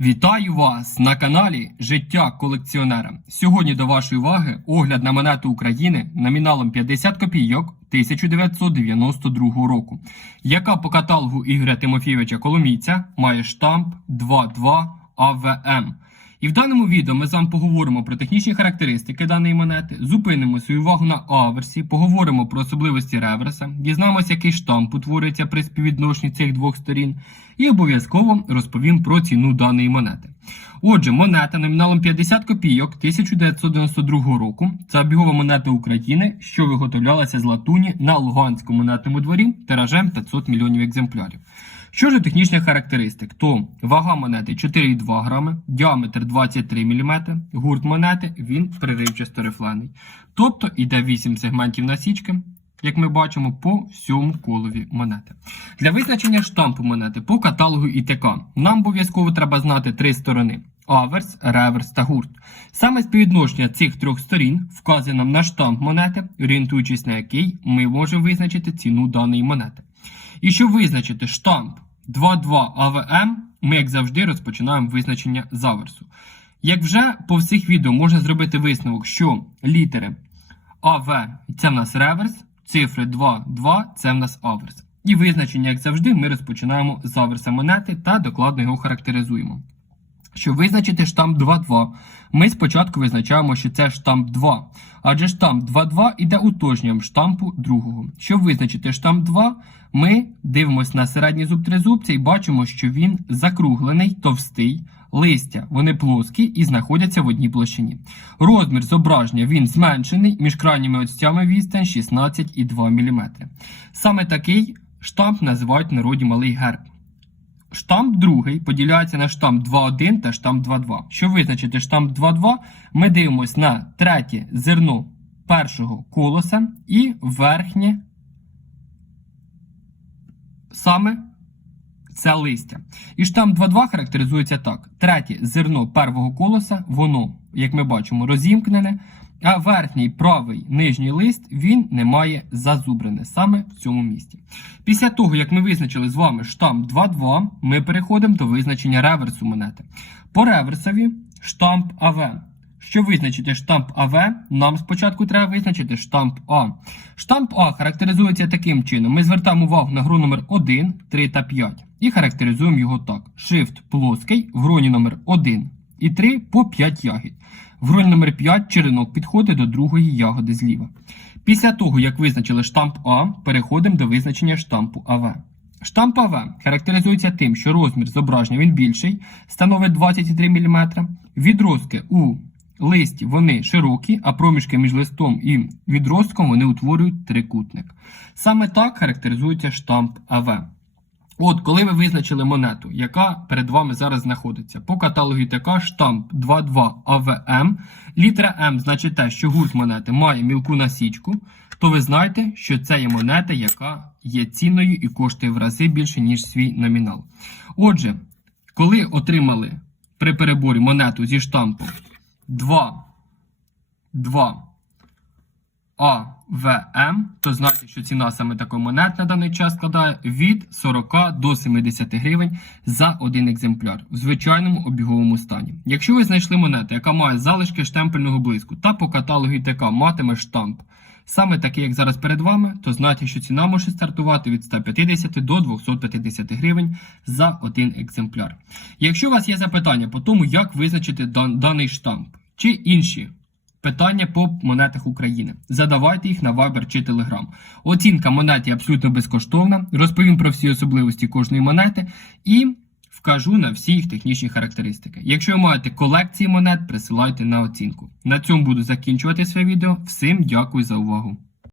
Вітаю вас на каналі Життя колекціонера. Сьогодні до вашої уваги огляд на монету України номіналом 50 копійок 1992 року, яка по каталогу Ігоря Тимофійовича Коломійця має штамп 22 АВМ. І в даному відео ми з вами поговоримо про технічні характеристики даної монети, зупинимо свою увагу на аверсі, поговоримо про особливості реверса, дізнаємося, який штамп утворюється при співвідношенні цих двох сторін, і обов'язково розповім про ціну даної монети. Отже, монета номіналом 50 копійок 1992 року. Це обігова монета України, що виготовлялася з латуні на Луганському монетному дворі тиражем 500 мільйонів екземплярів. Що ж технічних характеристик, то вага монети 4,2 грами, діаметр 23 мм, гурт монети він приривчасто рифлений. Тобто йде 8 сегментів насічки, як ми бачимо, по всьому колові монети. Для визначення штампу монети по каталогу ІТК нам обов'язково треба знати три сторони. Аверс, реверс та гурт. Саме співвідношення цих трьох сторін вказує нам на штамп монети, орієнтуючись на який ми можемо визначити ціну даної монети. І щоб визначити штамп 22 АВМ, ми, як завжди, розпочинаємо визначення заверсу. Як вже по всіх відео можна зробити висновок, що літери АВ це в нас реверс, цифри 2, 2 це в нас аверс. І визначення, як завжди, ми розпочинаємо з аверса монети та докладно його характеризуємо. Щоб визначити штамп 2.2, ми спочатку визначаємо, що це штамп 2. Адже штамп 2.2 іде уточненням штампу другого. Щоб визначити штамп 2, ми дивимося на середній зуб тризубця і бачимо, що він закруглений, товстий, листя. Вони плоскі і знаходяться в одній площині. Розмір зображення він зменшений, між крайніми отстями відстань 16,2 мм. Саме такий штамп називають в народі малий герб. Штамп другий поділяється на штамп 2.1 та штамп 2.2. Щоб визначити штамп 2.2, ми дивимося на третє зерно першого колоса і верхнє саме це листя. І штамп 2.2 характеризується так: третє зерно первого колоса, воно, як ми бачимо, розімкнене, а верхній правий нижній лист він не має зазубрене саме в цьому місці. Після того, як ми визначили з вами штамп 2.2, ми переходимо до визначення реверсу монети. По реверсові штамп АВ. Щоб визначити штамп АВ, нам спочатку треба визначити штамп А. Штамп А характеризується таким чином: ми звертаємо увагу на гру номер 1, 3 та 5 і характеризуємо його так: шрифт плоский в гроні номер 1 і 3 по 5 ягід. В гроні номер 5 черенок підходить до другої ягоди зліва. Після того, як визначили штамп А, переходимо до визначення штампу АВ. Штамп АВ характеризується тим, що розмір зображення він більший, становить 23 мм. Відростки у листі вони широкі, а проміжки між листом і відростком вони утворюють трикутник. Саме так характеризується штамп АВ. От, коли ви визначили монету, яка перед вами зараз знаходиться, по каталогу ТК штамп 22 АВМ, літера М значить те, що гурт монети має мілку насічку, то ви знаєте, що це є монета, яка є цінною і коштує в рази більше, ніж свій номінал. Отже, коли отримали при переборі монету зі штампом 2, 2 АВМ, то знайте, що ціна саме такої монети на даний час складає від 40 до 70 гривень за один екземпляр в звичайному обіговому стані. Якщо ви знайшли монету, яка має залишки штемпельного блиску та по каталогу ІТК матиме штамп, саме такий, як зараз перед вами, то знайте, що ціна може стартувати від 150 до 250 гривень за один екземпляр. Якщо у вас є запитання по тому, як визначити дан- даний штамп чи інші Питання по монетах України. Задавайте їх на Viber чи Telegram. Оцінка монеті абсолютно безкоштовна. Розповім про всі особливості кожної монети і вкажу на всі їх технічні характеристики. Якщо ви маєте колекції монет, присилайте на оцінку. На цьому буду закінчувати своє відео. Всім дякую за увагу.